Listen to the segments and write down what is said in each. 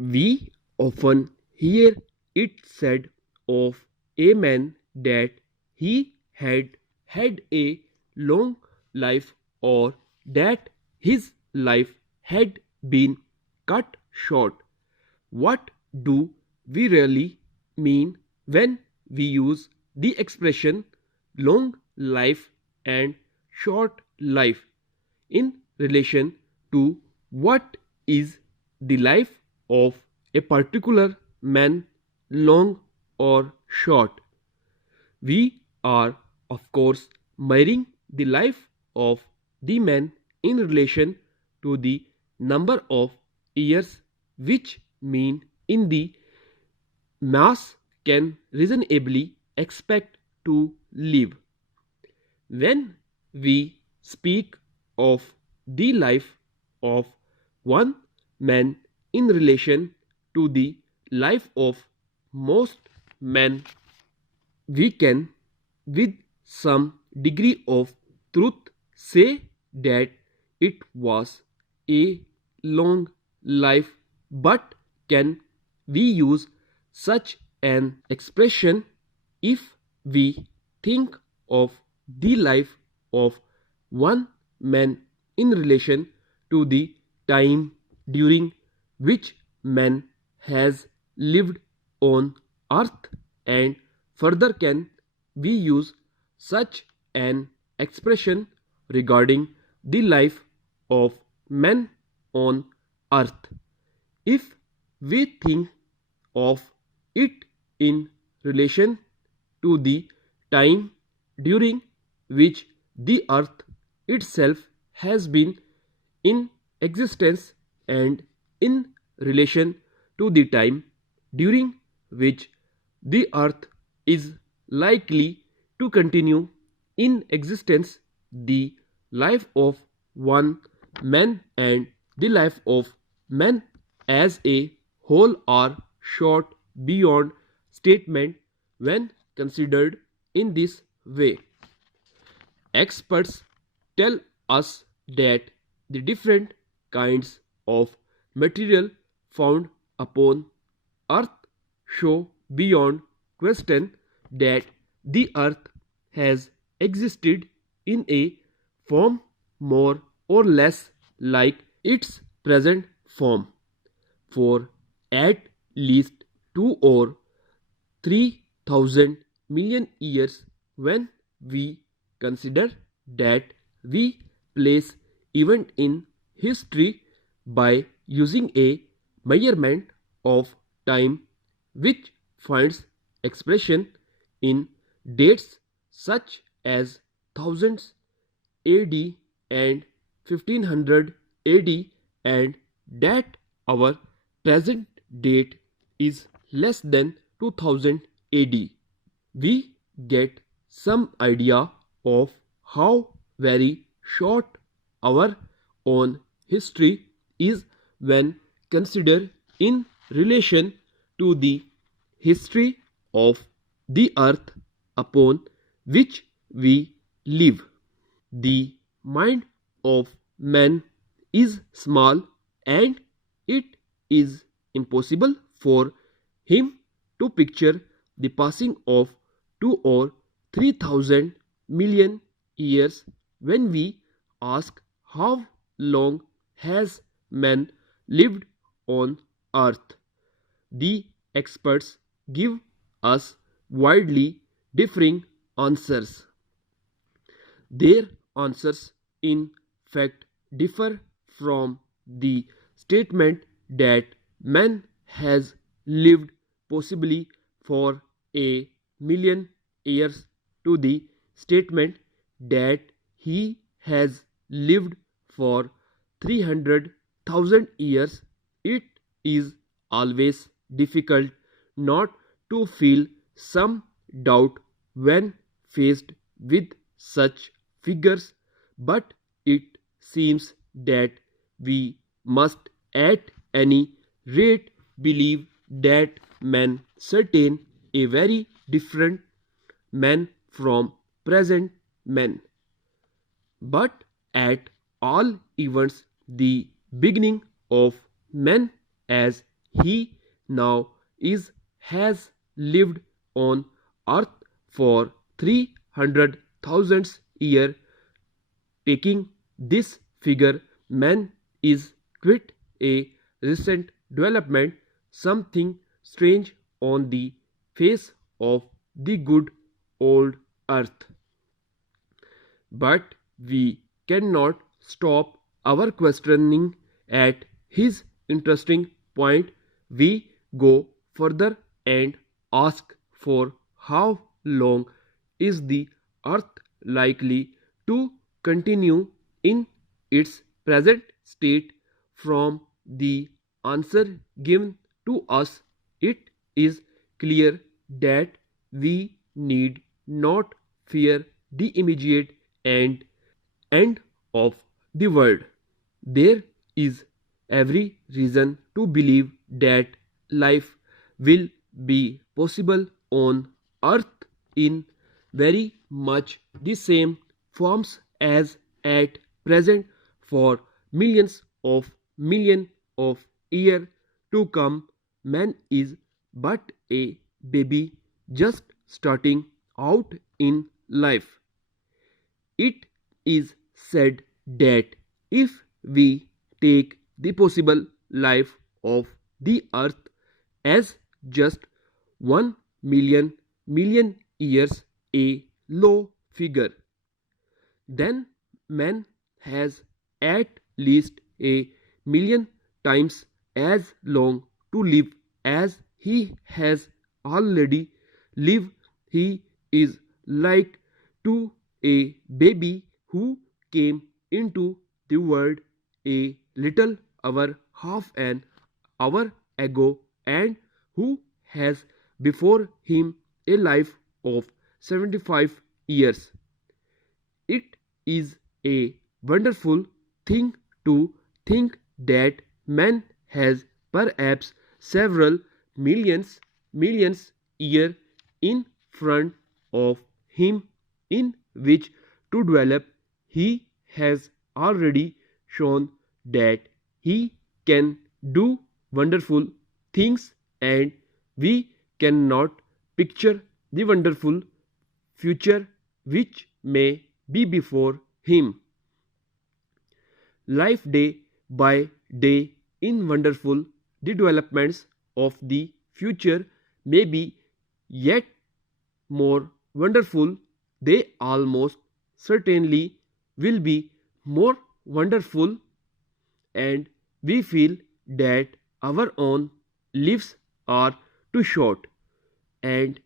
We often hear it said of a man that he had had a long life or that his life had been cut short. What do we really mean when we use the expression long life and short life in relation to what is the life of a particular man, long or short? We are, of course, measuring the life of the man in relation to the number of years which mean in the mass can reasonably expect to live. When we speak of the life of one man in relation to the life of most men, we can, with some degree of truth, say that it was a long life. But can we use such an expression if we think of the life of one man in relation to the time during which man has lived on earth? And further, can we use such an expression regarding the life of men on earth if we think of it in relation to the time during which the earth itself has been in existence, and in relation to the time during which the earth is likely to continue in existence? The life of one man and the life of man as a whole are short beyond statement when considered in this way. Experts tell us that the different kinds of material found upon earth show beyond question that the earth has existed in a form more or less like its present form for at least 2 or 3,000 million years. When we consider that we place event in history by using a measurement of time which finds expression in dates such as thousands AD and 1500 AD, and that our present date is less than 2000 AD, we get some idea of how very short our own history is when considered in relation to the history of the earth upon which we live. The mind of man is small, and it is impossible for him to picture the passing of 2 or 3,000 million years. When we ask how long has man lived on earth, the experts give us widely differing answers. Their answers in fact differ from the statement that man has lived possibly for a million years to the statement that he has lived for 300,000 years. It is always difficult not to feel some doubt when faced with such figures, but it seems that we must at any rate believe that men certain a very different man from present men. But at all events, the beginning of man as he now has lived on earth for 300,000 years. Taking this figure, man is quite a recent development, something strange on the face of the good old earth. But we cannot stop our questioning at his interesting point. We go further and ask for how long is the earth likely to continue in its present state. From the answer given to us, it is clear that we need not fear the immediate end of the world. There is every reason to believe that life will be possible on earth in very much the same forms as at present for million of years to come. Man is but a baby just starting out in life. It is said that if we take the possible life of the earth as just 1 million years, a low figure, then man has at least a million times as long to live as he has already lived. He is like to a baby who came into the world a little over half an hour ago and who has before him a life of 75 years. It is a wonderful thing to think that man has perhaps several millions years in front of him in which to develop. He has already shown that he can do wonderful things, and we cannot picture the wonderful future which may be before him. Life day by day in wonderful, the developments of the future may be yet more wonderful. They almost certainly will be more wonderful, and we feel that our own lives are too short, and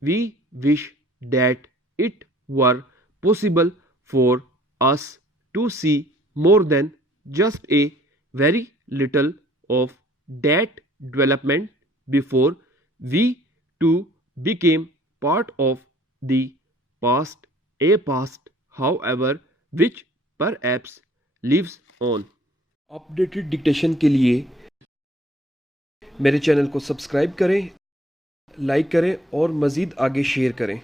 we wish that it were possible for us to see more than just a very little of that development before we too became part of the past, a past, however, which perhaps lives on. Updated dictation के लिए मेरे channel को subscribe करें, like करें और मज़ीद आगे share करें।